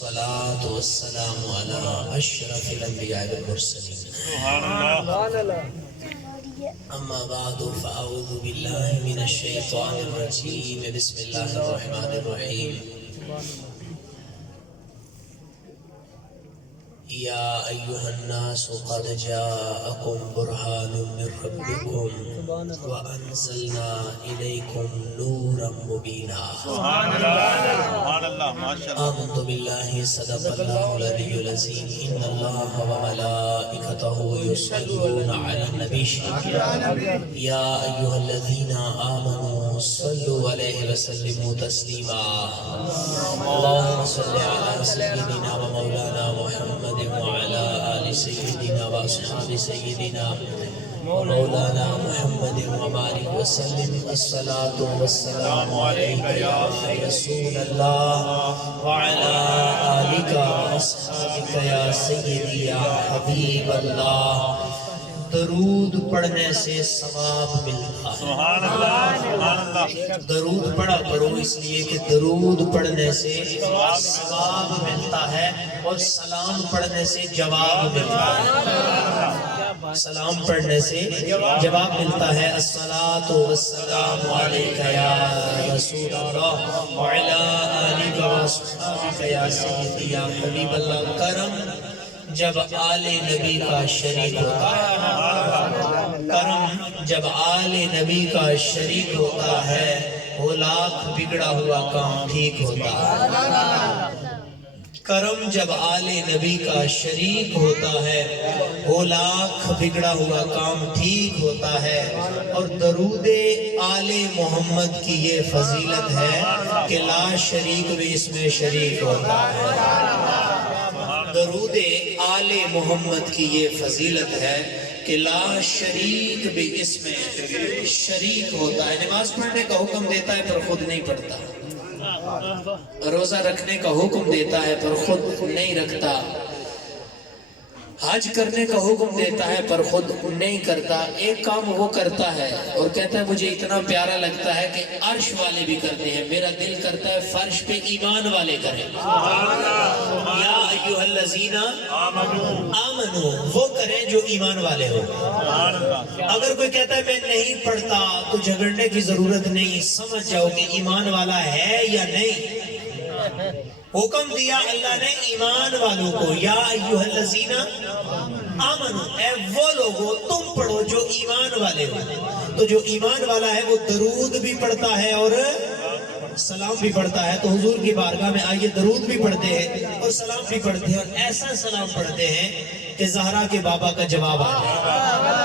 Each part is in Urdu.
والصلاة والسلام على أشرف الأنبياء والمرسلين سبحان اللہ. أما بعد فأعوذ بالله من الشيطان الرجيم بسم الله الرحمن الرحيم يا أيها الناس قد جاءكم برهان من ربكم وأنزلنا إليكم نورا مبينا سبحان اللہ ماشاء اللہ. آمنت بالله صدق الله العلي العظيم إن الله وملائكته يصلون على النبي يا أيها الذين آمنوا صلوا عليه وسلموا تسليما اللهم صل على سيدنا ومولانا محمد وعلى آل سيدنا وأصحاب سيدنا مولانا محمد وبارك وسلم الصلاة والسلام عليك يا رسول الله وعلى آلك وأصحابك يا سيدي يا حبيب الله. درود پڑھنے سے ثواب ملتا ہے. سبحان اللہ. درود پڑھا کرو اس لیے کہ درود پڑھنے سے ثواب ملتا ہے اور سلام پڑھنے سے جواب ملتا ہے. سلام پڑھنے سے جواب ملتا ہے. الصلاۃ والسلام علیک یا رسول اللہ وعلی آلک واصحابک یا سیدی یا حبیب اللہ. کرم جب آل نبی کا شریک ہوتا ہے، کرم جب آل نبی کا شریک ہوتا ہے وہ لاکھ بگڑا ہوا کام ٹھیک ہوتا ہے. کرم جب آل نبی کا شریک ہوتا ہے وہ لاکھ بگڑا ہوا کام ٹھیک ہوتا ہے. اور درود آل محمد کی یہ فضیلت ہے کہ لا شریک بھی اس میں شریک ہوتا ہے. درود آل محمد کی یہ فضیلت ہے کہ لا شریک بھی اس میں شریک ہوتا ہے. نماز پڑھنے کا حکم دیتا ہے پر خود نہیں پڑھتا. روزہ رکھنے کا حکم دیتا ہے پر خود نہیں رکھتا. حج کرنے کا حکم دیتا ہے پر خود نہیں کرتا. ایک کام وہ کرتا ہے اور کہتا ہے مجھے اتنا پیارا لگتا ہے کہ عرش والے بھی کرتے ہیں. میرا دل کرتا ہے فرش پہ ایمان والے کریں. یا ایھا الذین آمنو وہ کریں جو ایمان والے ہو. اگر کوئی کہتا ہے میں نہیں پڑھتا تو جھگڑنے کی ضرورت نہیں. سمجھ جاؤ کہ ایمان والا ہے یا نہیں. حکم دیا اللہ نے ایمان والوں کو یا ایھا الذین آمنو اے وہ لوگو تم پڑھو جو ایمان والے ہو. تو جو ایمان والا ہے وہ درود بھی پڑھتا ہے اور سلام بھی پڑھتا ہے. تو حضور کی بارگاہ میں آئیے درود بھی پڑھتے ہیں اور سلام بھی پڑھتے ہیں اور ایسا سلام پڑھتے ہیں کہ زہرا کے بابا کا جواب آ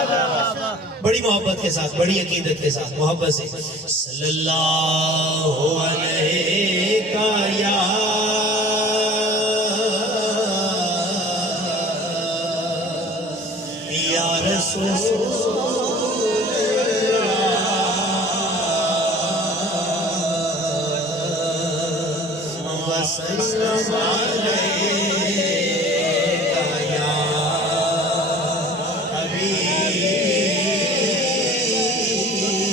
جائے. بڑی محبت کے ساتھ بڑی عقیدت کے ساتھ محبت سے صلی اللہ علیہ یا رسول وسلم علیہ یا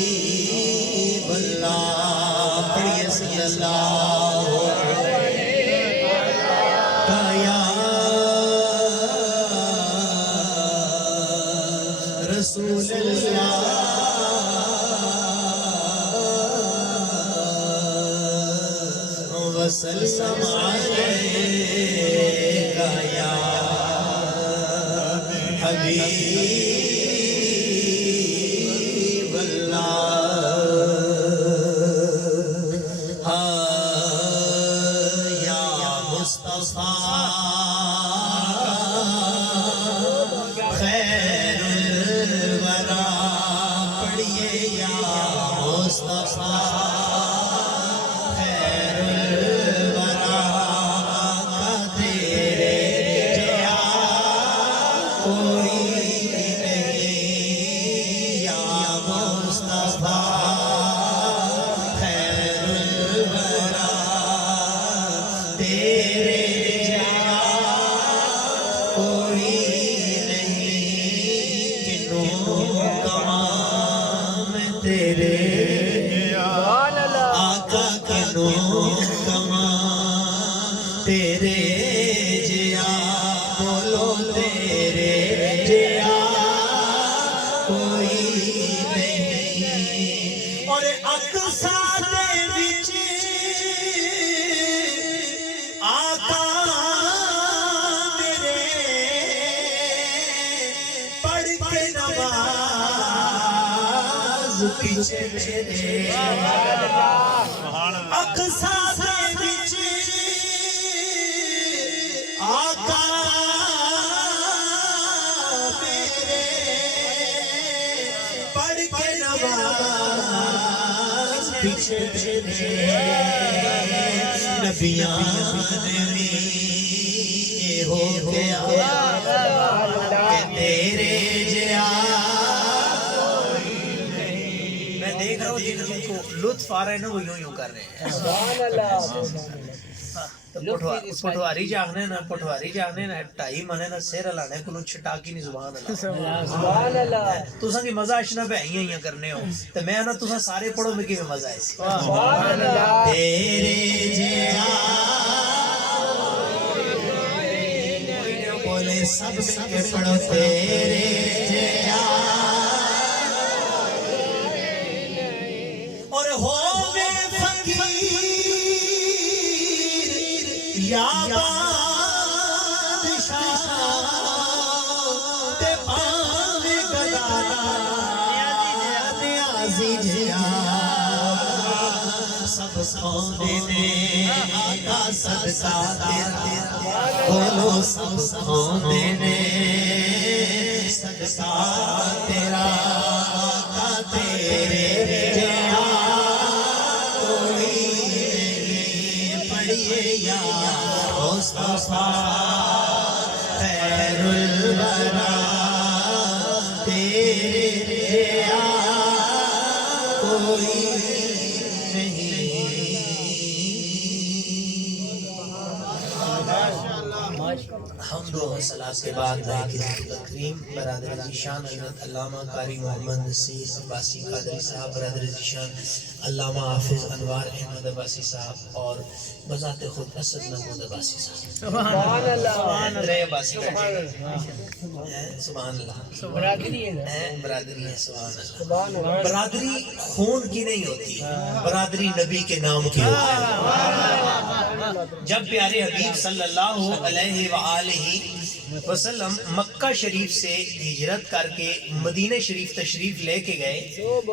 حبیب اللہ. پڑھیے صلی اللہ یا رسول اللہ وسلم علیہ یا حبیب اللہ. یا مصطفیٰ خیر الورا. پڑھیے یا مصطفیٰ تیرے جیا بولو تیرے جیا کوئی نہیں اور اقصا دے وچ آقا میرے پڑھ کے نماز پیچھے میرے سبحان اللہ اقصا دے وچ آقا میرے پڑھ کے نماز پیچھے میرے نبیاں نے بھی یہ ہو گیا کہ تیرے جیا میں دیکھ رہا ہوں جن کو لطف آ رہا ہے نا وہ یوں یوں کر رہے ہیں تو پٹواری جاگنے نا ٹائی منے نا سیر لانے کو چھٹاکی نہیں زبان اللہ تساں کی مزہ اشنا پہ ہی کرنے ہو تو میں نا تساں سارے پڑھو میں کی مزہ ہے تیرے جیا بولے سب کے پڑھو تیرے جیا اور ہووے فقیر یا بادشاہ تے پاوے گدانا نیازی جیا سب سونے نے آقا صدقہ تیرا بولو سب سونے نے صدقہ تیرا آقا تیرے جیا کوئی نہیں پڑھیے یا مصطفیٰ خیر الورا تیرے جیا کوئی حمد و صلاۃ کے بعد تکریم برادر ذیشان حضرت علامہ قاری محمد نصیر عباسی قادری صاحب، برادر ذیشان علامہ حافظ انوار احمد عباسی صاحب اور بذات خود اسد محمود عباسی صاحب سبحان اللہ عباسی سبحان اللہ برادری ہے سبحان اللہ برادری خون کی نہیں ہوتی، برادری نبی کے نام کی ہوتی ہے۔ جب پیارے حبیب صلی اللہ علیہ وآلہ وسلم مکہ شریف سے ہجرت کر کے مدینہ شریف تشریف لے کے گئے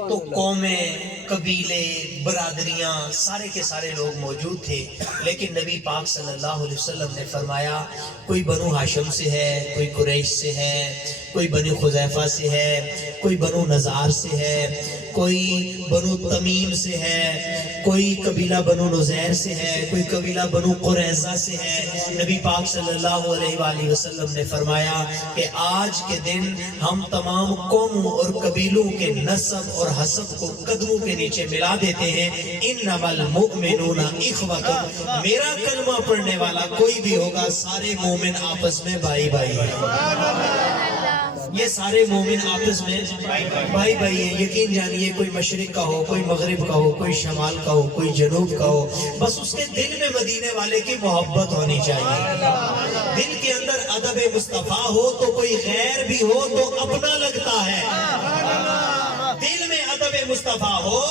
تو قومیں، قبیلے، برادریاں سارے کے سارے لوگ موجود تھے، لیکن نبی پاک صلی اللہ علیہ وسلم نے فرمایا کوئی بنو ہاشم سے ہے، کوئی قریش سے ہے، کوئی بنو خزیفہ سے ہے، کوئی بنو نزار سے ہے، کوئی بنو تمیم سے ہے، کوئی قبیلہ بنو نزیر سے ہے، کوئی قبیلہ بنو قریظہ سے ہے۔ نبی پاک صلی اللہ علیہ وآلہ وسلم نے فرمایا کہ آج کے دن ہم تمام قوموں اور قبیلوں کے نسب اور حسب کو قدموں کے نیچے ملا دیتے ہیں۔ انما المؤمنون اخوۃ، میرا کلمہ پڑھنے والا کوئی بھی ہوگا سارے مومن آپس میں بھائی بھائی ہیں، یہ سارے مومن آپس میں بھائی بھائی ہیں۔ یقین جانیے کوئی مشرق کا ہو، کوئی مغرب کا ہو، کوئی شمال کا ہو، کوئی جنوب کا ہو، بس اس کے دل میں مدینے والے کی محبت ہونی چاہیے۔ دل کے اندر ادب مصطفیٰ ہو تو کوئی غیر بھی ہو تو اپنا لگتا ہے، دل میں ادب مصطفیٰ ہو،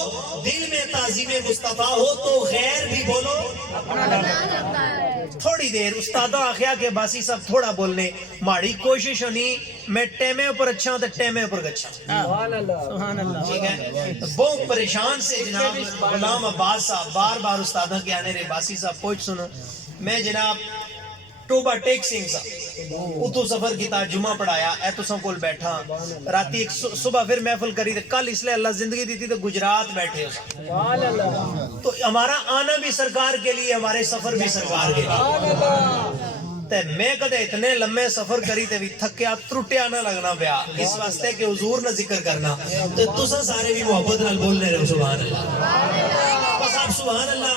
دل میں تعظیم مصطفیٰ ہو تو غیر بھی بولو اپنا لگتا ہے۔ تھوڑی دیر استادہ آخیا کے باسی صاحب تھوڑا بولنے ماڑی کوشش ہونی میں ٹیمے اوپر اچھا ہوں تو ٹیمے اوپر گچھا سبحان اللہ، ٹھیک ہے۔ بہت پریشان سے جناب غلام عباس صاحب بار بار استادہ کے آنے رہے باسی صاحب پوچھ سنو، میں جناب ٹوبہ ٹیک سنگھ صاحب اتو سفر کیتا، جمعہ پڑھایا، اے تو سن کول بیٹھا، راتی ایک صبح پھر محفل کری تھے، کل اس لئے اللہ زندگی دیتی تو گجرات بیٹھے ہو، تو ہمارا آنا بھی سرکار کے لیے، ہمارے سفر بھی سرکار کے لیے۔ تے میں کدے اتنے لمبے سفر کری تے بھی تھکیا ترٹیا نہ لگنا پیا، اس واسطے کہ حضور نہ ذکر کرنا، تو تساں سارے بھی محبت نال بولنے رہو سبحان اللہ، بس آپ سبحان اللہ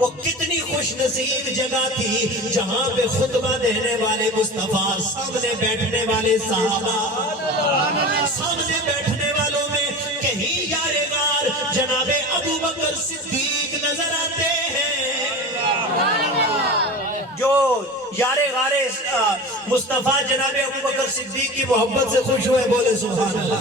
وہ کتنی خوش نصیب جگہ تھی جہاں پہ خطبہ دینے والے مصطفیٰ، سامنے بیٹھنے والے صحابہ، سامنے بیٹھنے والوں میں کہیں یار غار جناب ابو بکر صدیق نظر آتے ہیں۔ جو یار غار مصطفیٰ جناب ابو بکر صدیق کی محبت سے خوش ہوئے، بولے سبحان اللہ۔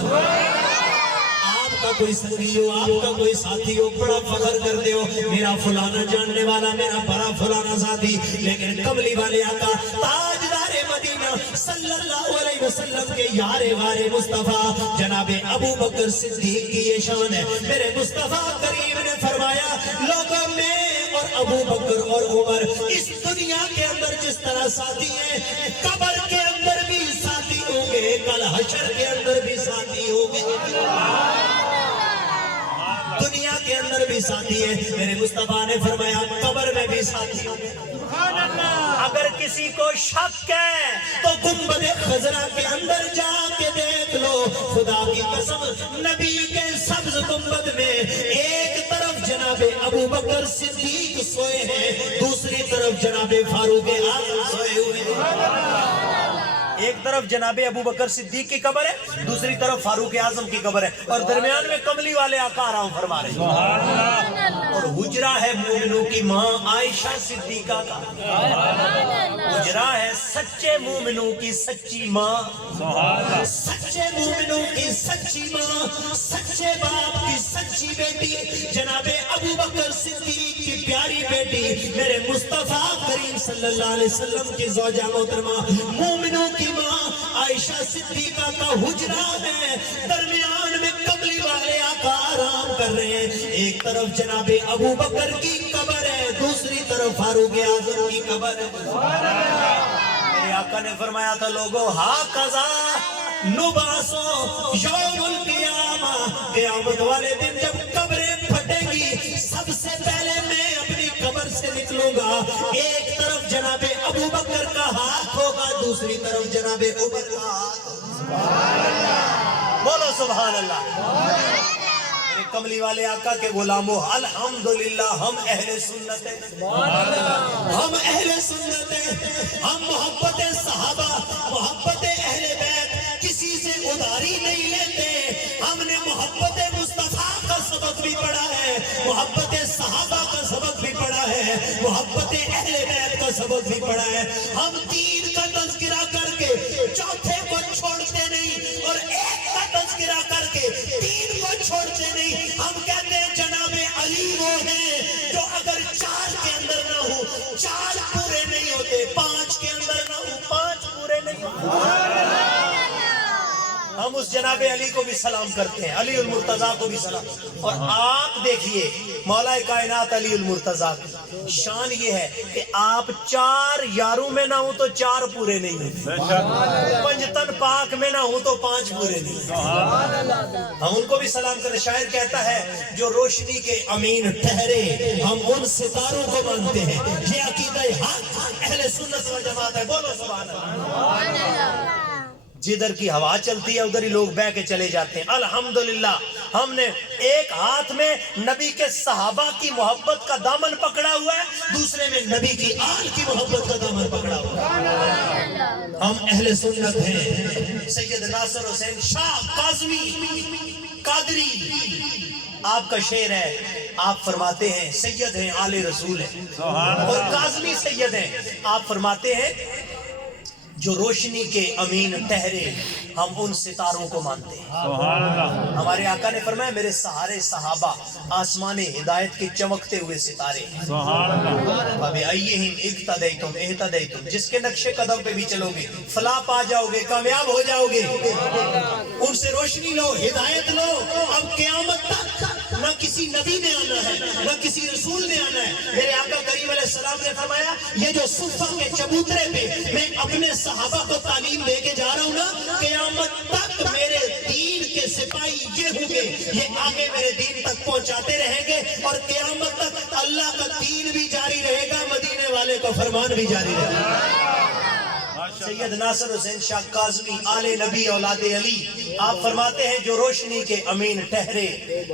آپ کا کوئی سنگی ہو، آپ کا کوئی ساتھی ہو، بڑا فخر کرتے ہو میرا فلانا جاننے والا، میرا بڑا فلانا ساتھی، لیکن کملی والے آقا تاجدار مدینہ صلی اللہ علیہ وسلم کے یار غار مصطفیٰ جناب ابو بکر صدیق کی یہ شان ہے۔ میرے مصطفیٰ کریم نے فرمایا لوگوں میں اور ابو بکر اور عمر اس دنیا کے اندر جس طرح ساتھی ہیں، قبر کے اندر بھی ساتھی ہوں گے، کل حشر کے اندر بھی ساتھی ہوں گے، دنیا کے اندر بھی ساتھی ہیں۔ میرے مصطفیٰ نے فرمایا قبر میں بھی ساتھی ہوں گے۔ اگر کسی کو شک ہے تو گنبد خضرا کے اندر جا کے دیکھ لو، خدا کی قسم نبی کے سبز گنبد میں ایک طرف جناب ابو بکر صدیق سوئے ہیں، دوسری طرف جناب فاروق اعظم سوئے ہوئے ہیں۔ ایک طرف جناب ابو بکر صدیق کی قبر ہے، دوسری طرف فاروق اعظم کی قبر ہے، اور درمیان میں کملی والے آقا آرام فرما رہے ہیں، اور حجرہ ہے مومنوں کی ماں عائشہ صدیقہ کا، حجرہ ہے سچے مومنوں کی سچی ماں، سچے مومنوں کی سچی ماں، سچے باپ کی سچی بیٹی جناب ابو بکر صدیق کی پیاری بیٹی میرے مصطفیٰ کریم صلی اللہ علیہ وسلم کی زوجہ محترمہ مومنوں کی ماں عائشہ صدیقہ کا حجرہ ہے، درمیان میں کملی والے آقا آرام کر رہے ہیں۔ ایک طرف جناب ابو بکر کی قبر ہے، دوسری طرف فاروق اعظم کی قبر ہے۔ میرے آقا نے فرمایا تھا لوگوں ہاکذا نبعث یوم القیامہ، قیامت والے دن جب قبریں پھٹیں گی سب سے پہلے میں اپنی قبر سے نکلوں گا، ایک طرف جناب ابو بکر کا ہاتھ ہوگا، دوسری طرف جناب عمر کا ہاتھ ہوگا۔ بولو سبحان اللہ۔ کملی والے آقا کے غلاموں الحمدللہ ہم اہل سنت ہیں، ہم اہل سنت ہیں، ہم محبت صحابہ، محبت اہل بیت کسی سے ادھاری نہیں لیتے، ہم نے محبت مصطفیٰ کا سبق بھی پڑھا ہے، محبت صحابہ کا سبق بھی پڑھا ہے، محبت اہل بیت کا سبق بھی پڑھا ہے۔ ہم تین کا تذکرہ کر کے چوتھے کو چھوڑتے نہیں، اور ایک کا تذکرہ کر کے تین کو چھوڑتے نہیں۔ ہم کہتے ہیں جناب علی وہ ہیں جو اگر چار کے اندر نہ ہو چار پورے نہیں ہوتے، پانچ کے اندر نہ ہو پانچ پورے نہیں ہوتے۔ ہم اس جناب علی کو بھی سلام کرتے ہیں، علی المرتضیٰ کو بھی سلام۔ اور آپ دیکھیے مولا کائنات علی المرتضیٰ کی شان یہ ہے کہ آپ چار یاروں میں نہ ہوں تو چار پورے نہیں ہوتے، پنجتن پاک میں نہ ہوں تو پانچ پورے نہیں ہوتے۔ ہم ان کو بھی سلام کرتے۔ شاعر کہتا ہے جو روشنی کے امین ٹھہرے ہم ان ستاروں کو مانتے ہیں، یہ عقیدہ حق اہل سنت و جماعت ہے۔ بولو سبحان اللہ۔ جدھر کی ہوا چلتی ہے ادھر ہی لوگ بہ کے چلے جاتے ہیں۔ الحمدللہ ہم نے ایک ہاتھ میں نبی کے صحابہ کی محبت کا دامن پکڑا ہوا ہے، دوسرے میں نبی کی آل کی محبت کا دامن پکڑا ہوا ہے۔ ہم اہل سنت ہیں۔ سید ناصر حسین شاہ کاظمی قادری آپ کا شعر ہے، آپ فرماتے ہیں سید ہیں آل رسول ہیں، اور کاظمی سید ہیں، آپ فرماتے ہیں جو روشنی کے امین ٹھہرے ہم ان ستاروں کو مانتے ہیں۔ ہمارے آقا نے فرمایا میرے سہارے صحابہ آسمان ہدایت کے چمکتے ہوئے ستارے ہیں۔ فَبِأَيِّهِمْ اِقْتَدَيْتُمْ اِهْتَدَيْتُمْ، جس کے نقش قدم پہ بھی چلو گے فلاح پا جاؤ گے، کامیاب ہو جاؤ گے۔ ان سے روشنی لو، ہدایت لو۔ اب قیامت تک نہ کسی نبی نے آنا ہے نہ کسی رسول نے آنا ہے۔ میرے آقا کریم علیہ السلام نے فرمایا یہ جو صفہ کے چبوترے پہ میں اپنے صحابہ کو تعلیم دے کے جا رہا ہوں نا، قیامت تک میرے دین کے سپاہی یہ ہوں گے، یہ آگے میرے دین تک پہنچاتے رہیں گے، اور قیامت تک اللہ کا دین بھی جاری رہے گا، مدینے والے کا فرمان بھی جاری رہے گا۔ سید ناصر حسین شاہ کاظمی آل نبی اولاد علی آپ فرماتے ہیں جو روشنی کے امین ٹھہرے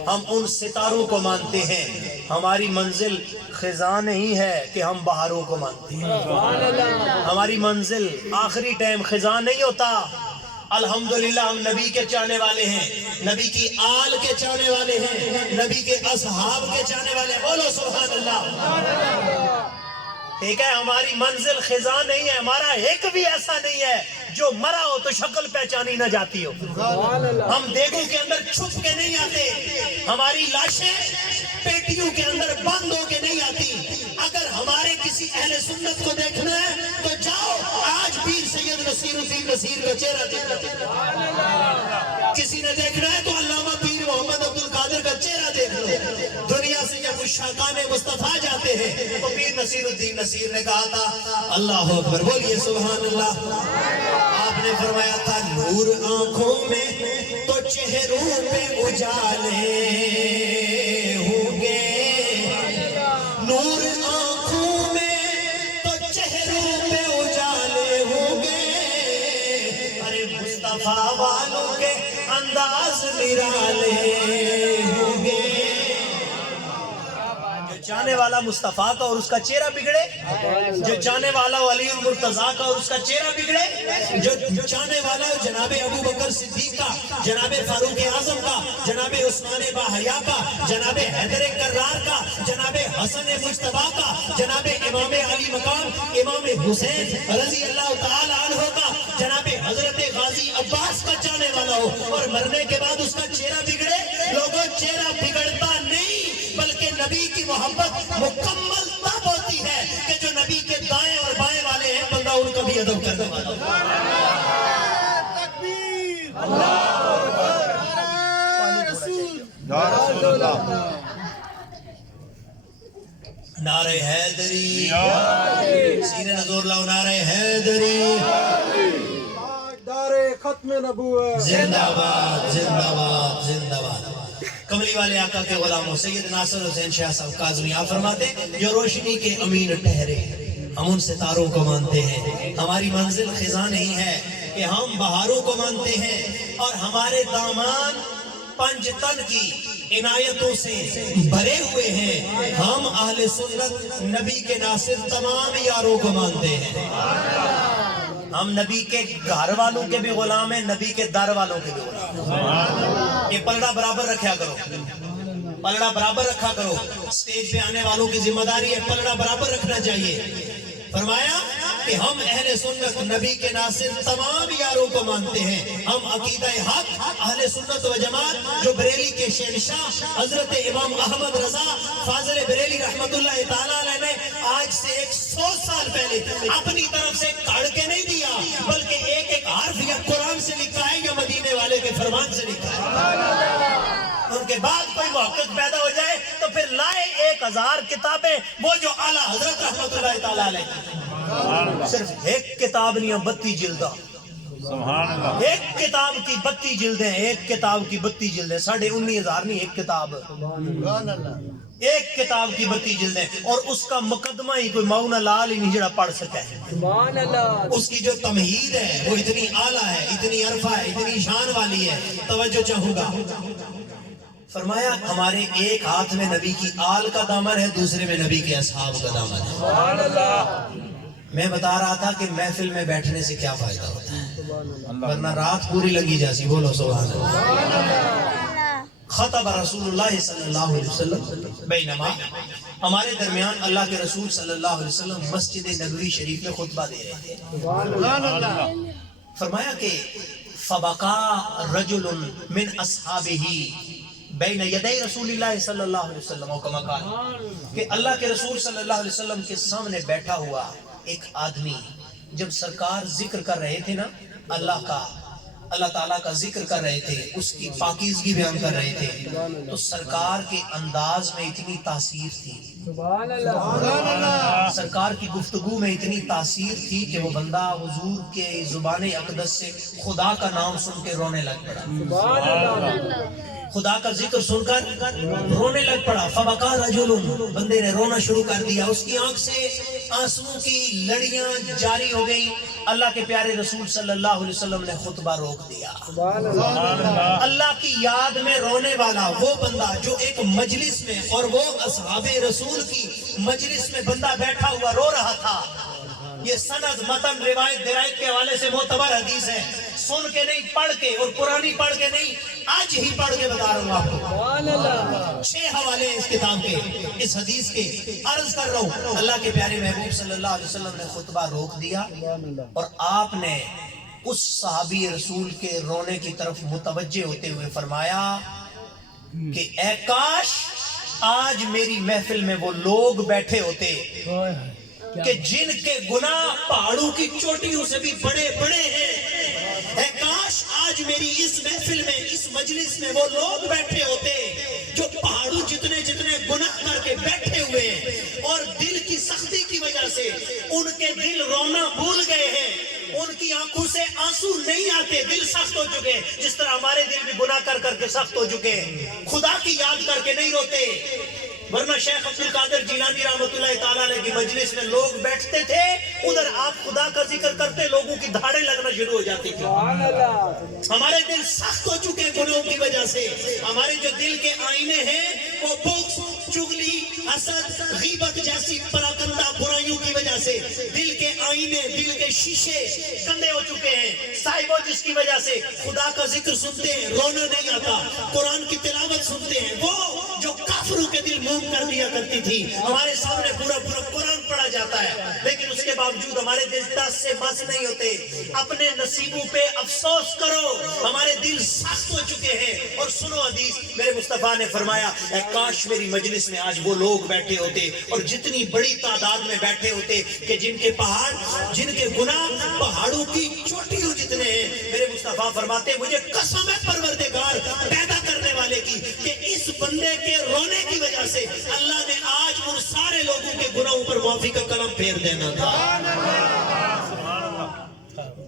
ہم ان ستاروں کو مانتے ہیں ہماری منزل خزاں نہیں ہے کہ ہم بہاروں کو مانتے ہیں. ہماری منزل آخری ٹائم خزاں نہیں ہوتا. الحمدللہ ہم نبی کے چاہنے والے ہیں, نبی کی آل کے چاہنے والے ہیں, نبی کے اصحاب کے چاہنے والے ہیں. بولو سبحان اللہ. ٹھیک ہے, ہماری منزل خزاں نہیں ہے. ہمارا ایک بھی ایسا نہیں ہے جو مرا ہو تو شکل پہچانی نہ جاتی ہو. ہم دیگوں کے اندر چھپ کے نہیں آتے. ہماری لاشیں پیٹیوں کے اندر بند ہو کے نہیں آتی. اگر ہمارے کسی اہل سنت کو دیکھنا ہے تو جاؤ, آج پیر سید نصیر الدین نصیر کا چہرہ دیکھنا. کسی نے دیکھنا ہے تو علامہ پیر محمد عبد القادر کا چہرہ دیکھ لو. دنیا سے جب مشاقان مصطفیٰ جاتے ہیں تو پیر نصیر الدین نصیر نے کہا تھا اللہ اکبر, بولیے سبحان اللہ. آپ نے فرمایا تھا نور آنکھوں میں تو چہروں پہ اجالے ہوں گے, نور آنکھوں میں تو چہروں پہ اجالے ہوں گے. ارے مصطفیٰ والوں کے انداز نرالے ہوں گے. چاہنے والا مصطفیٰ کا اور اس کا چہرہ بگڑے, جو چاہنے والا علی المرتضیٰ کا اور اس کا چہرہ بگڑے, جو چاہنے والا جناب ابو بکر صدیق کا, جناب فاروق اعظم کا, جناب عثمان باحیا کا, جناب حیدر کرار کا, جناب حسن مجتبیٰ کا, جناب امام علی مقام امام حسین رضی اللہ تعالی عنہ کا, جناب حضرت غازی عباس کا چاہنے والا ہو اور مرنے کے بعد اس کا چہرہ بگڑے. لوگوں, چہرہ بگڑتا نہیں بلکہ نبی کی محبت مکمل تب ہوتی ہے کہ جو نبی کے دائیں اور بائیں والے ہیں بندہ ان کا بھی ادب کرنے والا. تکبیر, نعرہ حیدری, سینے نزور لاؤ, نعرہ حیدری, دارے ختم نبوت زندہ باد, زندہ باد, زندہ باد. کملی والے آقا کے غلاموں سید ناصر حسین شاہ صاحب کاظمی آپ فرماتے ہیں جو روشنی کے امین ٹھہرے ہم ان ستاروں کو مانتے ہیں. ہماری منزل خزاں نہیں ہے کہ ہم بہاروں کو مانتے ہیں, اور ہمارے دامان پنج تن کی عنایتوں سے بھرے ہوئے ہیں. ہم اہل سنت نبی کے ناصر تمام یاروں کو مانتے ہیں. ہم نبی کے گھر والوں کے بھی غلام ہیں, نبی کے در والوں کے بھی غلام ہیں. یہ پلڑا برابر رکھا کرو, پلڑا برابر رکھا کرو. سٹیج پہ آنے والوں کی ذمہ داری ہے پلڑا برابر رکھنا چاہیے. فرمایا کہ ہم اہل سنت نبی کے ناصر تمام یاروں کو مانتے ہیں. ہم عقیدہ حق اہل سنت و جماعت جو بریلی کے شہنشاہ حضرت امام احمد رضا فاضل بریلی رحمت اللہ تعالی علیہ نے آج سے 100 سال پہلے اپنی طرف سے کاڑ کے نہیں دیا, بلکہ ایک ایک حرف یا قرآن سے لکھا ہے یا مدینے والے کے فرمان سے لکھا ہے. ان کے بعد کوئی محقق پیدا ہو جائے تو پھر لائے 1000 کتابیں, وہ جو اعلیٰ حضرت رحمت اللہ تعالی علیہ, صرف ایک کتاب نہیں 32 جلدہ. سبحان اللہ. ایک کتاب کی 32 جلدیں, ایک کتاب کی 32 جلدیں, 19,500 نہیں ایک کتاب, ایک کتاب کی 32 جلدیں. اور اس کا مقدمہ ہی کوئی مؤنہ لال ہی نہیں جڑا پڑھ سکتا ہے. اس کی جو تمہید ہے وہ اتنی اعلیٰ ہے, اتنی عرفہ ہے, اتنی شان والی ہے. توجہ چاہوں گا. فرمایا ہمارے ایک ہاتھ میں نبی کی آل کا دامن ہے, دوسرے میں نبی کے اصحاب کا دامن ہے. سبحان اللہ. میں بتا رہا تھا کہ محفل میں بیٹھنے سے کیا فائدہ ہوتا ہے, ورنہ رات پوری لگی جاسی. بولو سبحان اللہ. خطب رسول اللہ صلی اللہ علیہ وسلم بینما, ہمارے درمیان اللہ کے رسول صلی اللہ علیہ وسلم مسجد نبوی شریف میں خطبہ دے رہے تھے. سبحان اللہ. فرمایا کہ فبقا رجل من اصحابہ بین یدی رسول اللہ صلی اللہ علیہ وسلم, اور کما قال کہ اللہ کے رسول صلی اللہ علیہ وسلم کے سامنے بیٹھا ہوا ایک آدمی جب سرکار ذکر کر رہے تھے نا اللہ کا, اللہ تعالیٰ کا ذکر کر رہے تھے, اس کی پاکیزگی بیان کر رہے تھے, تو سرکار کے انداز میں اتنی تاثیر تھی, سرکار کی گفتگو میں اتنی تاثیر تھی کہ وہ بندہ حضور کے زبان اقدس سے خدا کا نام سن کے رونے لگ پڑا. خدا کا ذکر سن کر رونے لگ پڑا. فبکا رجل, بندے نے رونا شروع کر دیا, اس کی آنکھ سے آنسو کی لڑیاں جاری ہو گئی. اللہ کے پیارے رسول صلی اللہ علیہ وسلم نے خطبہ روک دیا. اللہ کی یاد میں رونے والا وہ بندہ جو ایک مجلس میں, اور وہ اصحاب رسول کی مجلس میں بندہ بیٹھا ہوا رو رہا تھا. یہ سند متن روایت درایت کے حوالے سے معتبر حدیث ہے. سن کے نہیں, پڑھ کے, اور پرانی پڑھ کے نہیں, آج ہی پڑھ کے بتا رہا ہوں آپ کو. 6 حوالے اس کتاب کے, اس حدیث کے. عرض کر رہا ہوں, اللہ کے پیارے محبوب صلی اللہ علیہ وسلم نے خطبہ روک دیا, اور آپ نے اس صحابی رسول کے رونے کی طرف متوجہ ہوتے ہوئے فرمایا کہ اے کاش آج میری محفل میں وہ لوگ بیٹھے ہوتے کہ جن کے گناہ پہاڑوں کی چوٹیوں سے بھی بڑے بڑے ہیں. اے کاش آج میری اس محفل میں, اس مجلس میں وہ لوگ بیٹھے ہوتے جو پہاڑوں جتنے جتنے گناہ کر کے بیٹھے ہوئے ہیں, اور دل کی سختی کی وجہ سے ان کے دل رونا بھول گئے ہیں. ان کی آنکھوں سے آنسو نہیں آتے, دل سخت ہو چکے ہیں, جس طرح ہمارے دل بھی گناہ کر کر کے سخت ہو چکے ہیں. خدا کی یاد کر کے نہیں روتے. ورنہ شیخ عبد القادر جیلانی رحمۃ اللہ تعالیٰ علیہ کی مجلس میں لوگ بیٹھتے تھے, ادھر آپ خدا کا ذکر کرتے, لوگوں کی دھاڑیں لگنا شروع ہو جاتی تھی. ہمارے دل سخت ہو چکے ہیں گناہوں کی وجہ سے. ہمارے جو دل کے آئینے ہیں وہ بغض, چغلی, حسد, غیبت جیسی پراکندہ برائیوں کی وجہ سے دل کے آئینے, دل کے شیشے گندے ہو چکے ہیں. صاحبوں, جس کی وجہ سے خدا کا ذکر سنتے ہیں رونا نہیں آتا, قرآن کی تلاوت سنتے ہیں, وہ جو کافروں کے دل موم کر دیا کرتی تھی. ہمارے سامنے پورا قرآن پڑھا جاتا ہے, لیکن اس کے باوجود ہمارے دل ٹس سے بس نہیں ہوتے. اپنے نصیبوں پہ افسوس کرو, ہمارے دل سخت ہو چکے ہیں. اور سنو حدیث, میرے مصطفیٰ نے فرمایا اے کاش میری مجلس میں آج وہ لوگ بیٹھے ہوتے, اور جتنی بڑی تعداد میں بیٹھے ہوتے کہ جن کے پہاڑ, جن کے گناہ پہاڑوں کی چوٹیوں جتنے ہیں. میرے مصطفیٰ فرماتے مجھے قسم ہے پروردگار پیدا کرنے والے کی کہ اس بندے کے رونے کی وجہ سے اللہ نے آج ان سارے لوگوں کے گناہوں پر معافی کا کلم پھیر دینا تھا.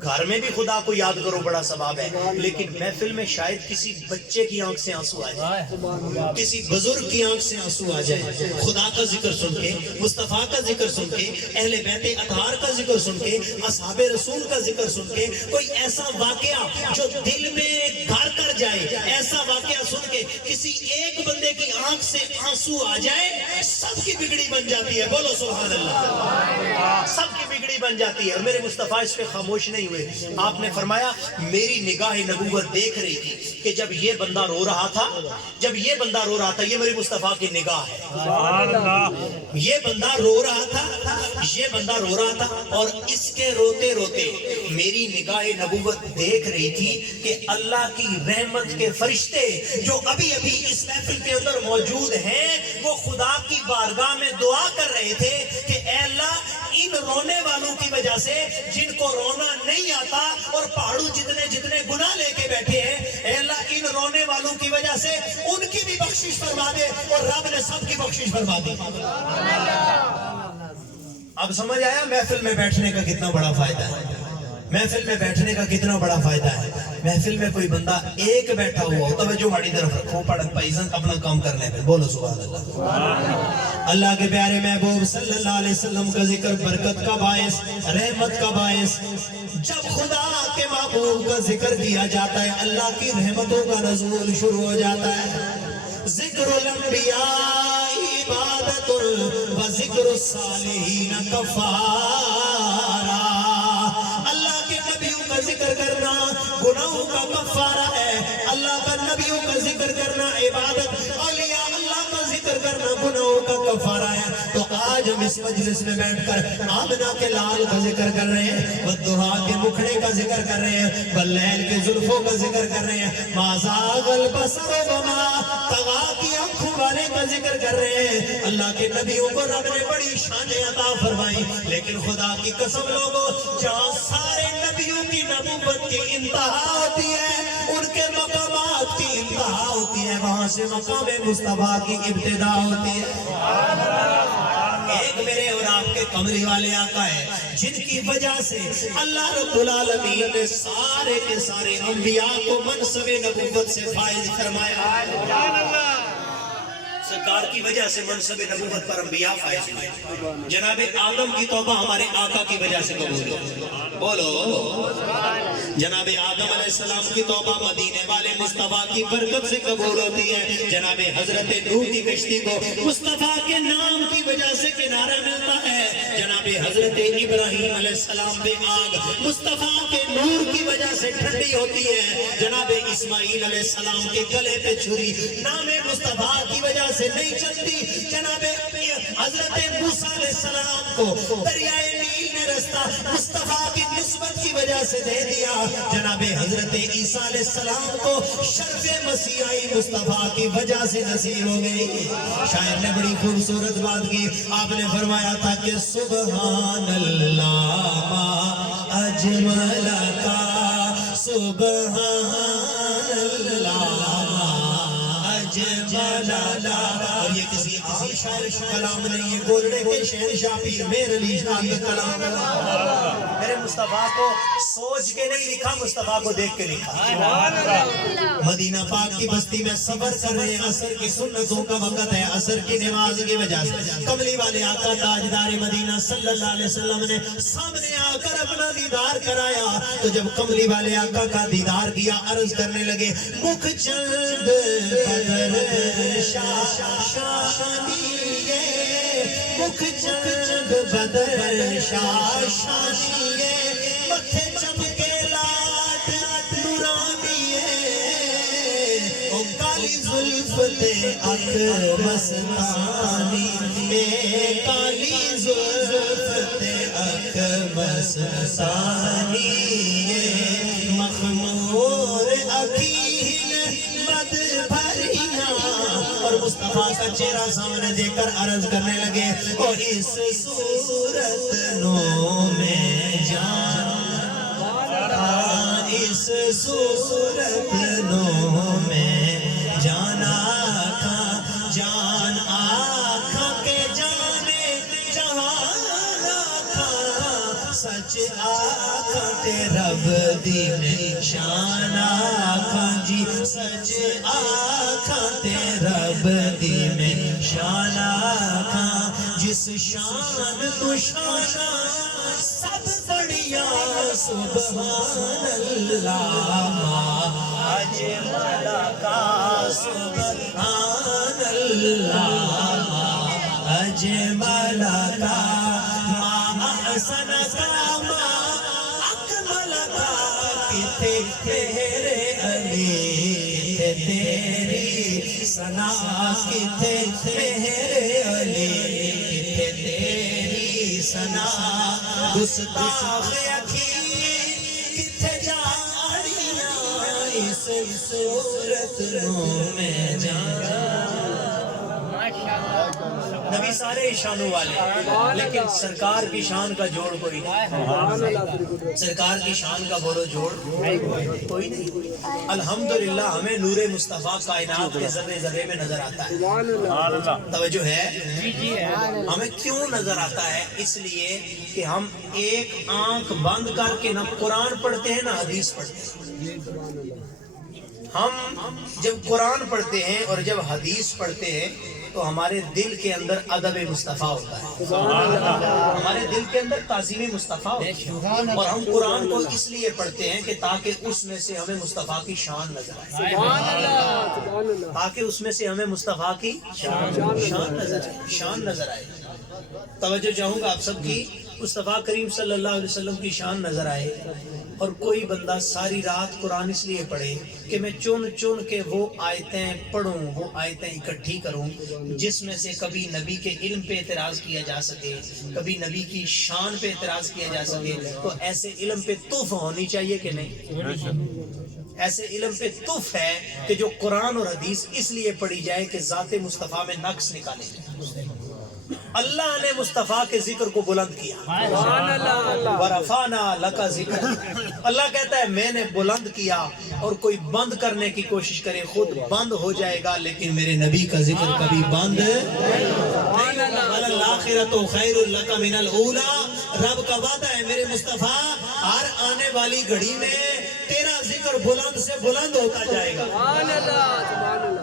گھر میں بھی خدا کو یاد کرو, بڑا ثواب ہے, لیکن محفل میں شاید کسی بچے کی آنکھ سے آنسو آ جائے, کسی بزرگ کی آنکھ سے آنسو آ جائے. خدا کا ذکر سن کے, مصطفیٰ کا ذکر سن کے, اہل بیت اطہار کا ذکر سن کے, اصحاب رسول کا ذکر سن کے, کوئی ایسا واقعہ جو دل میں گھر کر جائے, ایسا واقعہ سن کے کسی ایک بندے کی آنکھ سے آنسو آ جائے, سب کی بگڑی بن جاتی ہے. بولو سبحان اللہ, سب کی بگڑی بن جاتی ہے. اور میرے مصطفیٰ اس پہ خاموش نہیں ہوئے. آپ نے فرمایا میری نگاہ نبوت دیکھ رہی تھی کہ جب یہ بندہ رو رہا تھا, جب یہ بندہ رو رہا تھا, یہ میرے مصطفیٰ کی نگاہ ہے, یہ بندہ رو رہا تھا, یہ بندہ رو رہا تھا, اور اس کے روتے روتے میری نگاہ نبوت دیکھ رہی تھی کہ اللہ کی رحمت کے فرشتے جو ابھی ابھی اس محفل کے اندر موجود ہیں, وہ خدا کی بارگاہ میں دعا کر رہے تھے کہ اے اللہ ان رونے والوں کی وجہ سے جن کو رونا نہیں آتا اور پہاڑوں جتنے جتنے گناہ لے کے بیٹھے ہیں, اے اللہ ان رونے والوں کی وجہ سے ان کی بھی بخشش فرما دے, اور رب نے سب کی بخشش فرما دی. اب سمجھ آیا محفل میں بیٹھنے کا کتنا بڑا فائدہ ہے, محفل میں بیٹھنے کا کتنا بڑا فائدہ ہے. محفل میں کوئی بندہ ایک بیٹھا ہوا ہو, توجہ ہماری طرف رکھو, پڑھ پیزن اپنا کام کرنے پہ. بولو سبحان اللہ. اللہ کے پیارے محبوب صلی اللہ علیہ وسلم کا ذکر برکت کا باعث, رحمت کا باعث. جب خدا کے محبوب کا ذکر کیا جاتا ہے, اللہ کی رحمتوں کا نزول شروع ہو جاتا ہے. ذکر الانبیاء عبادت و ذکر الصالحین کفارہ. اللہ کے نبیوں کا ذکر کرنا گناہوں کا کفارہ ہے. اللہ کا نبیوں کا ذکر کرنا عبادت, اولیاء اللہ کا ذکر کرنا گناہوں کا کفارہ ہے. تو آج ہم اس مجلس میں بیٹھ کر آمنہ کے لال کا ذکر کر رہے ہیں, والضحیٰ کے مکھڑے کا ذکر کر رہے ہیں, واللیل کے زلفوں کا ذکر کر رہے ہیں, ما زاغ البصر وما طغیٰ کی آنکھوں والے کا ذکر کر رہے ہیں. اللہ کے نبیوں کو رب نے بڑی شان عطا فرمائی, لیکن خدا کی قسم لوگوں, جہاں سارے نبیوں کی نبوت کی انتہا ہوتی ہے, ان کے مقامات کی انتہا ہوتی ہے, وہاں سے مقام مصطفیٰ کی ابتدا ہوتی ہے. ایک میرے اور آپ کے کہ کملی والے آقا ہے جن کی وجہ سے اللہ رب العالمین نے سارے کے سارے انبیاء کو منصب نبوت سے فائز فرمایا. سرکار کی وجہ سے منصب نبوت پر انبیاء فائز ہوئے. جناب آدم کی توبہ ہمارے آقا کی وجہ سے قبول ہوئی. بولو جناب آدم علیہ السلام کی توبہ مدینے والے مصطفیٰ کی برکت سے قبول ہوتی ہے. جناب حضرت نوح کی کشتی کو مصطفیٰ کے نام کی وجہ سے کنارہ ملتا ہے. جناب حضرت ابراہیم علیہ السلام پہ آگ مصطفیٰ کے نور کی وجہ سے ٹھنڈی ہوتی ہے. جناب اسماعیل علیہ السلام کے گلے پہ چھری نام مصطفیٰ کی وجہ سے نہیں چلتی. جناب حضرت موسیٰ علیہ السلام کو دریائے نیل نے رستہ مصطفیٰ کی نسبت کی وجہ سے دے دیا. جناب حضرت عیسیٰ علیہ السلام کو شرف مسیحائی مصطفیٰ کی وجہ سے نصیب ہو گئی. شاعر نے بڑی خوبصورت بات کی. آپ نے فرمایا تھا کہ سبحان اللہ ما اجمل کا سبحان اللہ اور یہ کسی شاعر کا کلام نہیں ہے. گولڑے کے شہنشاہ پیر میر علی شاہ کا کلام. میرے مصطفیٰ کو سوچ کے نہیں لکھا, مصطفیٰ کو دیکھ کے لکھا. مدینہ پاک کی بستی میں صبر کر رہے ہیں. عصر کی سنتوں کا وقت ہے. عصر کی نماز کی وجہ سے کملی والے آقا تاجدار مدینہ صلی اللہ علیہ وسلم نے سامنے آ کر اپنا دیدار کرایا. تو جب کملی والے آقا کا دیدار کیا عرض کرنے لگے مکھ چند بدر شاشانیے مکھ چند بدر شاشانیے متھے چمکے لاٹ نورانیے او کالی زلف تے اکھ مستانی کالی زلف تے اکھ مستانی مخمور اکھین مد بھریاں. اور مصطفیٰ کا چہرہ سامنے دیکھ کر عرض کرنے لگے او اس صورت نو میں جانا اس صورت نو میں جانا جان آقا کے جانے جہان آقا سچ آقا تے رب دی نشان آقا جی سچ آقا تے رب دی نشان آقا جس شان تو شان سب بڑھیا سبحان اللہ اجمل کا سبحان اللہ اجمل کا ما احسن کا ما اکمل کا کتے تیرے علی تیری ثنا کتے تیرے علی کتے تیری ثنا گستاخ اکھی کتے جاڑیاں اس صورت نو میں جانا. نبی سارے شانوں والے لیکن سرکار کی شان کا جوڑ کوئی نہیں. سرکار کی شان کا بولو جوڑ کوئی نہیں. الحمدللہ ہمیں نور مصطفیٰ کائنات کے ذرے ذرے میں نظر آتا ہے. توجہ ہے ہمیں کیوں نظر آتا ہے؟ اس لیے کہ ہم ایک آنکھ بند کر کے نہ قرآن پڑھتے ہیں نہ حدیث پڑھتے ہیں. ہم جب قرآن پڑھتے ہیں اور جب حدیث پڑھتے ہیں تو ہمارے دل کے اندر ادب مصطفیٰ ہوتا ہے. ہمارے دل کے اندر تعظیم مصطفیٰ ہوتا ہے. اور ہم قرآن کو اس لیے پڑھتے ہیں کہ تاکہ اس میں سے ہمیں مصطفیٰ کی شان نظر آئے. تاکہ اس میں سے ہمیں مصطفیٰ کی شان نظر آئے. توجہ چاہوں گا آپ سب کی. مصطفیٰ کریم صلی اللہ علیہ وسلم کی شان نظر آئے. اور کوئی بندہ ساری رات قرآن اس لیے پڑھے کہ میں چن چن کے وہ آیتیں پڑھوں, وہ آیتیں اکٹھی کروں جس میں سے کبھی نبی کے علم پہ اعتراض کیا جا سکے, کبھی نبی کی شان پہ اعتراض کیا جا سکے. تو ایسے علم پہ تحفہ ہونی چاہیے کہ نہیں؟ ایسے علم پہ تحف ہے کہ جو قرآن اور حدیث اس لیے پڑھی جائے کہ ذات مصطفیٰ میں نقص نکالے جائے. اللہ نے مصطفیٰ کے ذکر کو بلند کیا. ورفعنا لک ذکر. اللہ کہتا ہے میں نے بلند کیا، اور کوئی بند کرنے کی کوشش کرے خود بند ہو جائے گا، لیکن میرے نبی کا ذکر کبھی بند وَلَلْآخِرَةُ خَيْرٌ لَكَ مِنَ الْأُولَىٰ. رب کا وعدہ ہے میرے مصطفیٰ ہر آنے والی گھڑی میں تیرا ذکر بلند سے بلند ہوتا جائے گا.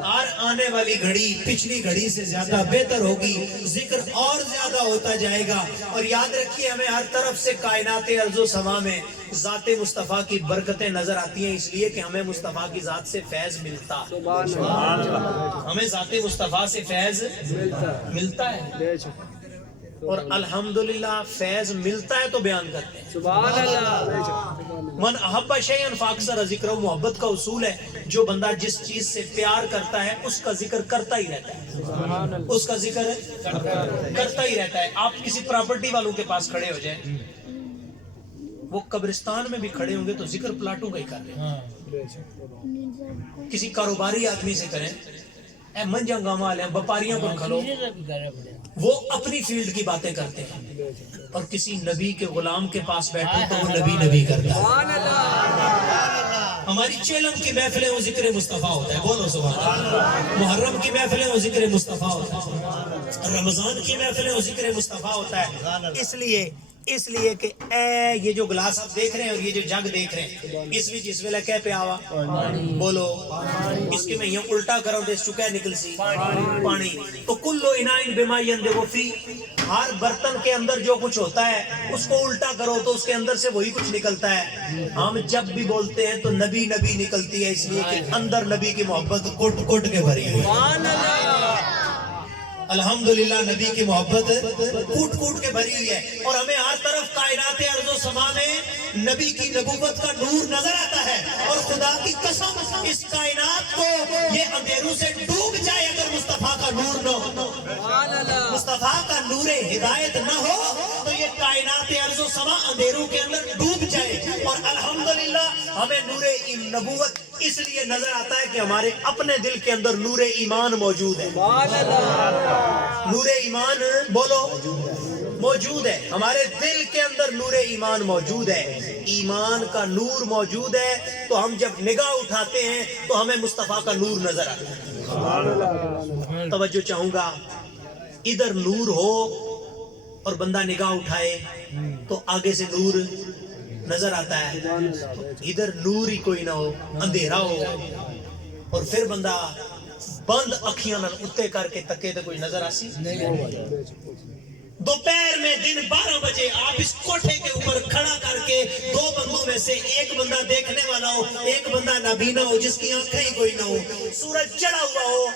ہر آنے والی گھڑی پچھلی گھڑی سے زیادہ بہتر ہوگی، ذکر اور زیادہ ہوتا جائے گا. اور یاد رکھیے ہمیں ہر طرف سے کائنات ارض و سما میں ذات مصطفیٰ کی برکتیں نظر آتی ہیں، اس لیے کہ ہمیں مصطفیٰ کی ذات سے فیض ملتا ہے. ہمیں ذات مصطفیٰ سے فیض ملتا ہے، اور الحمدللہ فیض ملتا ہے تو بیان کرتے ہیں. من احب شیئا فاکثر ذکرہ. محبت کا اصول ہے جو بندہ جس چیز سے پیار کرتا ہے اس کا ذکر کرتا ہی رہتا ہے، اس کا ذکر کرتا ہی رہتا ہے. آپ کسی پراپرٹی والوں کے پاس کھڑے ہو جائیں، وہ قبرستان میں بھی کھڑے ہوں گے تو ذکر پلاٹوں کا ہی کر رہے ہیں. کسی کاروباری آدمی سے کریں، اے منجا گاما والے بپاریاں پر کھلو، وہ اپنی فیلڈ کی باتیں کرتے ہیں. اور کسی نبی کے غلام کے پاس بیٹھے تو وہ نبی نبی کرتا ہے. ہماری چیلم کی محفلیں وہ ذکر مصطفیٰ ہوتا ہے. بولو سبحان اللہ. محرم کی محفلیں وہ ذکر مصطفیٰ ہوتا ہے. رمضان کی محفلیں وہ ذکر مصطفیٰ ہوتا ہے. اس لیے کہ اے یہ جو گلاس آپ دیکھ رہے ہیں اور یہ جو جگ دیکھ رہے ہیں، اس وچ اس ویلے کہہ پہ آوا بولو، اس کے میں یہ الٹا کروں تو اس چکا ہے نکل سی پانی. تو کلو انائن بما يندغ فی. ہر برتن کے اندر جو کچھ ہوتا ہے اس کو الٹا کرو تو اس کے اندر سے وہی کچھ نکلتا ہے. ہم جب بھی بولتے ہیں تو نبی نبی نکلتی ہے، اس لیے کہ اندر نبی کی محبت کوٹ کوٹ کے بھری ہوئی. الحمدللہ نبی کی محبت کوٹ کوٹ کے بھری ہوئی ہے. اور ہمیں ہر طرف کائنات ارض و سما میں نبی کی نبوت کا نور نظر آتا ہے. اور خدا کی قسم اس کائنات کو یہ اندھیروں سے ڈوب جائے اگر مصطفیٰ کا نور نہ ہو، مصطفیٰ کا نور ہدایت نہ ہو تو یہ کائنات ارض و سما اندھیروں کے اندر ڈوب جائے. اور الحمدللہ ہمیں نور نبوت اس لیے نظر آتا ہے کہ ہمارے اپنے دل کے اندر نور ایمان موجود ہے. نور ایمان بولو موجود ہے. ہمارے دل کے اندر نور ایمان موجود ہے، ایمان کا نور موجود ہے. تو ہم جب نگاہ اٹھاتے ہیں تو ہمیں مصطفیٰ کا نور نظر آتا ہے. توجہ چاہوں گا، ادھر نور ہو اور بندہ نگاہ اٹھائے تو آگے سے نور نظر آتا ہے. ادھر نور ہی کوئی نہ ہو، اندھیرا ہو، اور پھر بندہ بند اکھیاں نال اتے کر کے تکے تو کوئی نظر آسی. دوپہر میں دن 12 بجے آپ اس کوٹھے کے اوپر کھڑا کر کے دو بندوں میں سے ایک بندہ دیکھنے والا ہو، ایک بندہ نابینا ہو جس کی آنکھیں ہی کوئی نہ ہو، سورج چڑھا ہوا ہو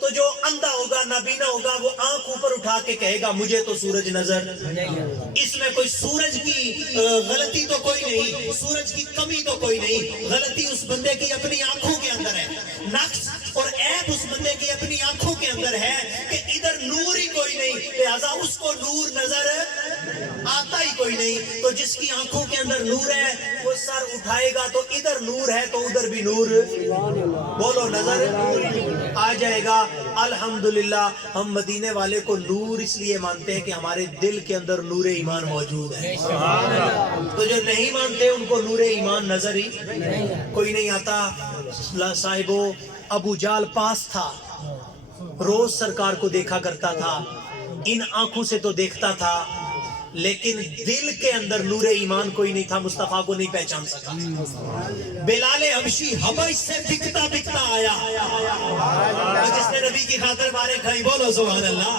تو جو اندھا ہوگا نابینا ہوگا وہ آنکھ اوپر اٹھا کے کہے گا مجھے تو سورج نظر. اس میں کوئی سورج کی غلطی تو کوئی نہیں، سورج کی کمی تو کوئی نہیں، غلطی اس بندے کی اپنی آنکھوں کے اندر ہے. نقص اور عیب اس بندے کی اپنی آنکھوں کے اندر ہے کہ ادھر نور ہی کوئی نہیں، لہذا اس کو نور نظر آتا ہی کوئی نہیں. تو جس کی آنکھوں کے اندر نور ہے وہ سر اٹھائے گا تو ادھر نور ہے تو ادھر بھی نور بولو نظر آ جائے گا. الحمدللہ ہم مدینے والے کو نور اس لیے مانتے ہیں کہ ہمارے دل کے اندر نور ایمان موجود ہے. تو جو نہیں مانتے ان کو نور ایمان نظر ہی کوئی نہیں آتا. صاحبو ابو جال پاس تھا، روز سرکار کو دیکھا کرتا تھا، ان آنکھوں سے تو دیکھتا تھا لیکن دل کے اندر نور ایمان کوئی نہیں تھا، مصطفیٰ کو نہیں پہچان سکا. بلال حبشی حبش سے بکتا بکتا آیا، جس نے نبی کی خاطر مارے کھائی بولو سبحان اللہ.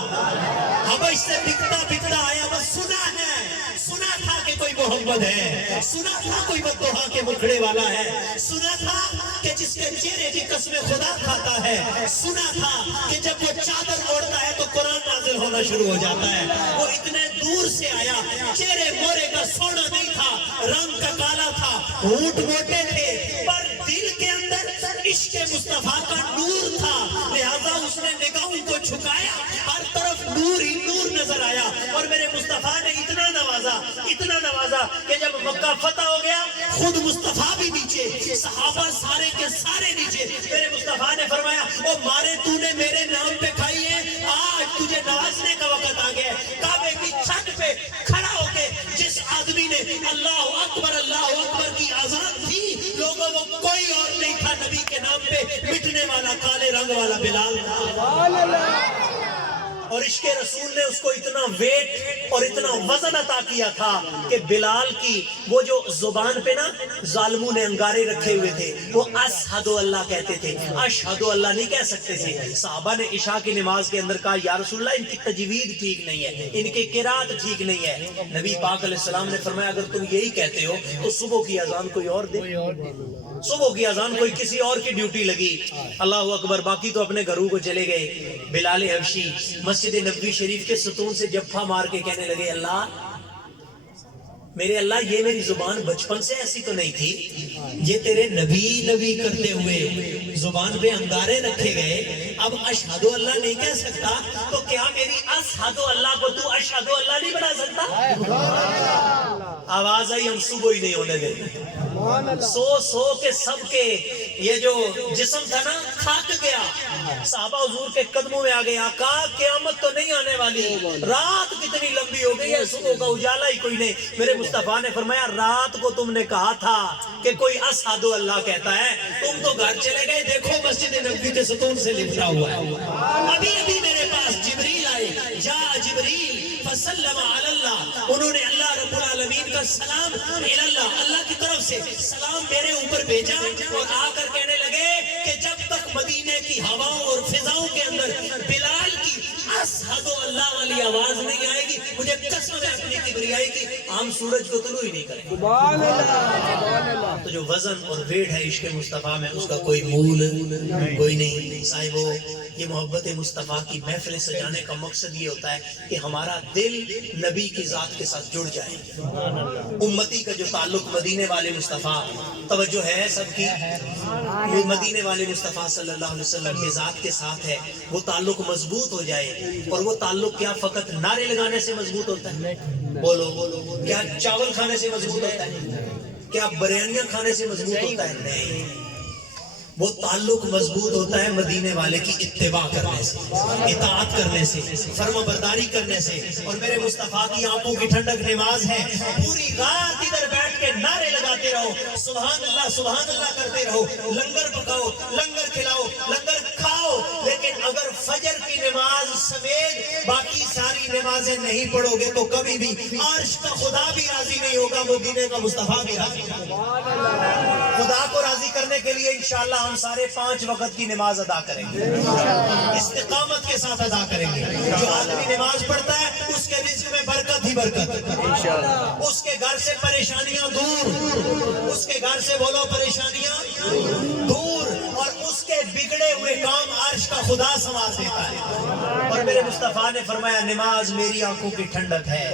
حبش سے بکتا بکتا آیا، بس سنا ہے، سنا تھا کہ کوئی محمد ہے، سنا تھا کوئی بددعا کے مکھڑے والا ہے، سنا تھا کہ جس کے چہرے کی قسم خدا کھاتا ہے، سنا تھا کہ جب وہ چادر اوڑھتا ہے تو قرآن نازل ہونا شروع ہو جاتا ہے. وہ اتنے دور سے آیا، چہرے مورے کا سونا نہیں تھا، رنگ کا کالا تھا، ہونٹ موٹے تھے، پر دل کے اندر عشق مصطفیٰ کا نور تھا. لہذا اس نے نگاہوں کو جھکایا، ہر طرف نور ہی نور نظر آیا. اور میرے مصطفیٰ نے اتنا نوازا کہ جب مکہ فتح ہو گیا خود مصطفیٰ بھی نیچے، صحابہ سارے کے سارے نیچے. میرے مصطفیٰ نے فرمایا او مارے تو نے میرے نام پہ کھائی ہے، آج تجھے نوازنے کا وقت آ گیا ہے. والا کالے رنگ والا بلال تھا، اور عشق رسول نے اس کو اتنا ویٹ اور اتنا وزن عطا کیا تھا کہ بلال کی وہ جو زبان پہ نا ظالموں نے انگارے رکھے ہوئے تھے، وہ اشہد اللہ کہتے تھے، اشہد اللہ نہیں کہہ سکتے تھے۔ صحابہ نے عشاء کی نماز کے اندر کہا یا رسول اللہ ان کی تجوید ٹھیک نہیں ہے، ان کی قرات ٹھیک نہیں ہے۔ نبی پاک علیہ السلام نے فرمایا اگر تم یہی کہتے ہو تو صبح کی اذان کوئی اور دے، صبح کی اذان کوئی کسی اور کی ڈیوٹی لگی۔ اللہ اکبر، باقی تو اپنے گھروں کو چلے گئے۔ بلال حبشی مسجد نبوی شریف کے ستون سے جھپا مار کے کہنے لگے اللہ میرے اللہ، یہ میری زبان بچپن سے ایسی تو نہیں تھی، یہ تیرے نبی نبی کرتے ہوئے زبان پہ انگارے رکھے گئے، اب اشہد اللہ نہیں کہہ سکتا تو کیا میری اشہد اللہ کو تو اشہد اللہ نہیں بنا سکتا؟ آواز آئی، ہم صبح ہی نہیں ہونے دیں۔ سو سو کے سب کے یہ جو جسم تھا نا تھک گیا، صحابہ حضور کے قدموں میں آ گئے، آقا قیامت تو نہیں آنے والی، رات کتنی لمبی ہو گئی ہے، صبح کا اجالا ہی کوئی نہیں۔ میرے مصطفیٰ نے فرمایا رات کو تم نے کہا تھا کہ کوئی اشہد اللہ کہتا ہے، تم تو گھر چلے گئے، دیکھو مسجد نبوی کے ستون سے لپٹا ہوا ہے۔ ابھی ابھی میرے پاس جبریل آئے، جا جبریل فسلم علی اللہ، انہوں نے اللہ رب العالمین کا سلام اللہ، اللہ کی طرف سے سلام میرے اوپر بھیجا، اور آ کر کہنے لگے کہ جب تک مدینے کی ہواؤں اور فضاؤں کے اندر بلال کی اشہد اللہ والی آواز نہیں آئے گی، مجھے قسم ہے اپنی کبریائی کی، ہم سورج کو طلوع ہی نہیں کریں گے۔ سبحان اللہ۔ تو جو وزن اور ویٹ ہے عشق مصطفیٰ میں، اس کا کوئی مول کوئی نہیں۔ صاحبو، یہ محبت مصطفیٰ کی محفل سجانے کا مقصد یہ ہوتا ہے کہ ہمارا دل نبی کی ذات کے ساتھ جڑ جائے۔ امتی کا جو تعلق مدینے والے مصطفیٰ، توجہ ہے سب کی، مدینے والے مصطفیٰ صلی اللہ علیہ وسلم کی ذات کے ساتھ ہے، وہ تعلق مضبوط ہو جائے۔ اور وہ تعلق کیا فقط نعرے لگانے سے مضبوط ہوتا ہے؟ بولو، کیا چاول کھانے سے مضبوط ہوتا ہے؟ کیا بریانیاں کھانے سے مضبوط ہوتا ہے؟ نہیں، وہ تعلق مضبوط ہوتا ہے مدینے والے کی اتباع کرنے سے، اطاعت کرنے سے، فرما برداری کرنے سے۔ اور میرے مصطفیٰ کی آنکھوں کی ٹھنڈک نماز ہے، پوری رات ادھر بیٹھ کے نعرے لگاتے رہو، سبحان اللہ کرتے رہو، لنگر پکاؤ، لنگر کھلاؤ، لنگر کھاؤ، لیکن اگر فجر کی نماز سمیت باقی ساری نمازیں نہیں پڑھو گے تو کبھی بھی عرش کا خدا بھی راضی نہیں ہوگا، مدینے کا مصطفیٰ بھی راضی نہیں ہوگا۔ خدا کو راضی کرنے کے لیے انشاءاللہ ہم سارے 5 وقت کی نماز ادا کریں گے، استقامت کے ساتھ ادا کریں گے۔ جو آدمی نماز پڑھتا ہے اس کے رزق میں برکت ہی برکت، اس کے گھر سے پریشانیاں دور، اس کے گھر سے بولو پریشانیاں دور، اور اس کے بگڑے ہوئے کام عرش کا خدا سنوار دیتا ہے۔ اور میرے مصطفیٰ نے فرمایا نماز میری آنکھوں کی ٹھنڈک ہے،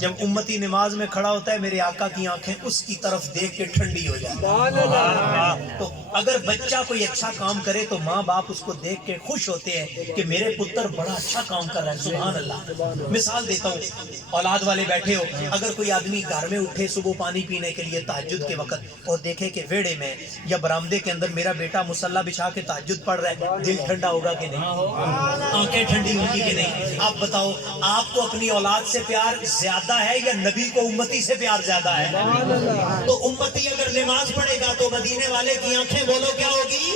جب امتی نماز میں کھڑا ہوتا ہے میرے آقا کی آنکھیں اس کی طرف دیکھ کے ٹھنڈی ہو جاتی ہیں۔ تو اگر بچہ کوئی اچھا کام کرے تو ماں باپ اس کو دیکھ کے خوش ہوتے ہیں کہ میرے پتر بڑا اچھا کام کر رہا ہے، سبحان اللہ۔ مثال دیتا ہوں، اولاد والے بیٹھے ہو، اگر کوئی آدمی گھر میں اٹھے صبح پانی پینے کے لیے تہجد کے وقت اور دیکھے کہ ویڑے میں یا برآمدے کے اندر میرا بیٹا مصلی بچھا کے تہجد پڑھ رہا ہے، دل ٹھنڈا ہوگا کہ نہیں؟ آنکھیں ٹھنڈی ہوگی کہ نہیں؟ آپ بتاؤ، آپ کو اپنی اولاد سے پیار زیادہ ہے یا نبی کو امتی سے پیار زیادہ ہے؟ تو امتی اگر نماز پڑھے گا تو مدینے والے کی آنکھیں بولو کیا ہوگی؟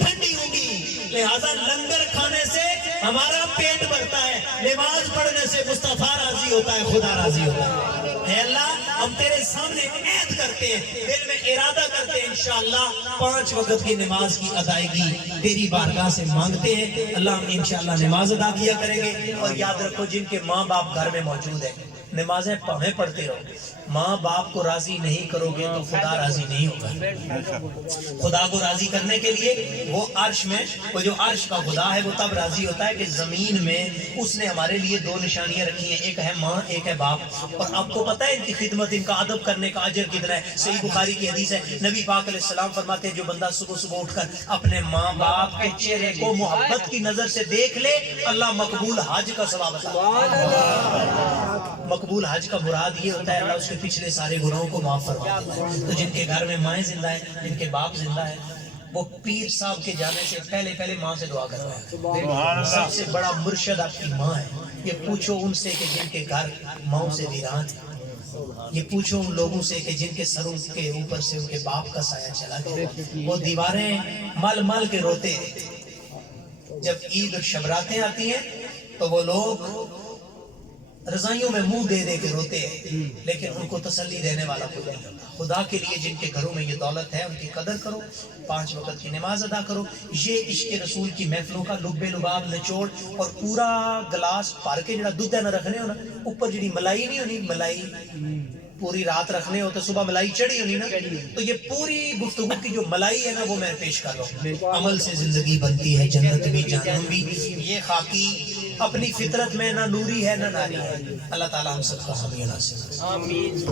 ٹھنڈی ہوگی۔ لہذا لنگر کھانے سے ہمارا پیٹ بھرتا ہے، نماز پڑھنے سے مصطفیٰ راضی ہوتا ہے، خدا راضی ہوتا ہے۔ اے اللہ، ہم تیرے سامنے عہد کرتے ہیں، دل میں ارادہ کرتے ہیں، انشاءاللہ 5 وقت کی نماز کی ادائیگی تیری بارگاہ سے مانگتے ہیں۔ اللہ ہم انشاءاللہ نماز ادا کیا کریں گے۔ اور یاد رکھو، جن کے ماں باپ گھر میں موجود ہیں نمازیں پڑھیں پڑھتے رہو، ماں باپ کو راضی نہیں کرو گے تو خدا راضی نہیں ہوگا۔ خدا کو راضی کرنے کے لیے وہ عرش میں، وہ جو عرش کا خدا ہے وہ تب راضی ہوتا ہے کہ زمین میں اس نے ہمارے لیے 2 نشانیاں رکھی ہیں، ایک ہے ماں، ایک ہے باپ۔ اور آپ کو پتہ ہے ان کی خدمت، ان کا ادب کرنے کا اجر کتنا ہے؟ صحیح بخاری کی حدیث ہے، نبی پاک علیہ السلام فرماتے ہیں جو بندہ صبح صبح اٹھ کر اپنے ماں باپ کے چہرے کو محبت کی نظر سے دیکھ لے، اللہ مقبول حج کا ثواب عطا کرتا ہے۔ مقبول حج کا مراد یہ ہوتا ہے اللہ اس کے پچھلے سارے گناہوں کو معاف فرما دیتا ہے۔ تو جن کے گھر میں مائیں زندہ ہیں، جن کے باپ زندہ ہیں، وہ پیر صاحب کے جانے سے پہلے ماں سے دعا کروائے۔ سب سے بڑا مرشد آپ کی ماں ہے، یہ پوچھو ان سے کہ جن کے گھر ماؤں سے ویران ہیں، یہ پوچھو ان لوگوں سے کہ جن کے سروں کے اوپر سے ان کے باپ کا سایہ چلا گیا، وہ دیواریں مل مل کے روتے ہیں۔ جب عید اور شبراتیں آتی ہیں تو وہ لوگ رضائیوں میں منہ دے دے کے روتے ہیں، لیکن ان کو تسلی دینے والا کوئی نہیں ہوتا۔ خدا کے لیے جن کے گھروں میں یہ دولت ہے ان کی قدر کرو، 5 وقت کی نماز ادا کرو۔ یہ عشق رسول کی محفلوں کا لب لباب نچوڑ اور پورا گلاس بھر کے جڑا دودھ نہ رکھنے ہو نا، اوپر جڑی ملائی نہیں ہونی، ملائی پوری رات رکھنے ہو تو صبح ملائی چڑھی ہونی نا، تو یہ پوری گفتگو کی جو ملائی ہے نا وہ میں پیش کر رہا ہوں۔ عمل سے زندگی بنتی ہے، جنت بھی جہنم بھی۔ یہ خاکی اپنی فطرت میں نہ نوری ہے نہ ناری ہے۔ اللہ تعالی ہم سب کو حامی ناصر۔ آمین۔